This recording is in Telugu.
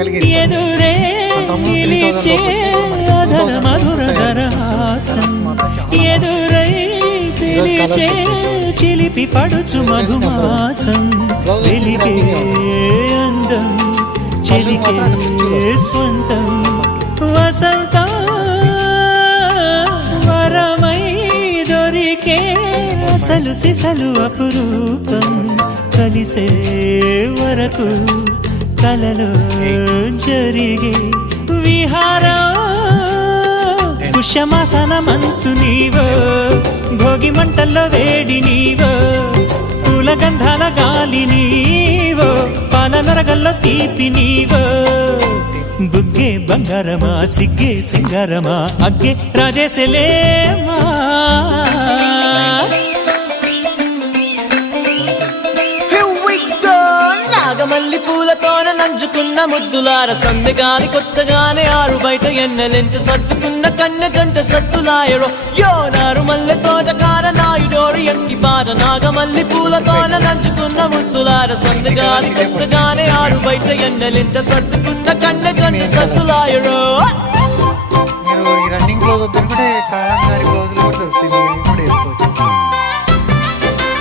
ఎదురే నిలిచే అధర మధుర దరహాసం ఎదురై పిలిచే చిలిపి పడుచు మధుమాసం వెలిగే అందం చెలికే స్వంతం వసంతం వరమై దొరికే అసలు సిసలు అపురూపం కలిసే వరకు కలలో జరిగే విహారం కుశమాసన మనసు నీవో భోగి మంటల్లో వేడి నీవో పూల గంధాల గాలి నీవో పాల నరగల్లో తీపి నీవో బుగ్గే బంగారమా సిగ్గే సింగారమా అగ్గే రాజేసలేమా నాగమల్లి పూలతోన నంచుకున్న ముద్దులార సందెగాని కొత్తగానే ఆరు బయట ఎన్నెలెంట సర్దుకున్న కన్నె జంట సత్తులాయరో యో నారు మల్లె తోటకార నాయుడోరు ఎక్కి పాట నాగమల్లి పూలతోన నంచుకున్న ముద్దులార సందెగాని కొత్తగానే ఆరు బయట ఎన్నెలెంట సర్దుకున్న కన్నె జంట సత్తులాయరో రన్నింగ్ క్లోజ్ వద్దుకుంటే కాలం గారి క్లోజ్లు కూడా దొరుకుతుంది.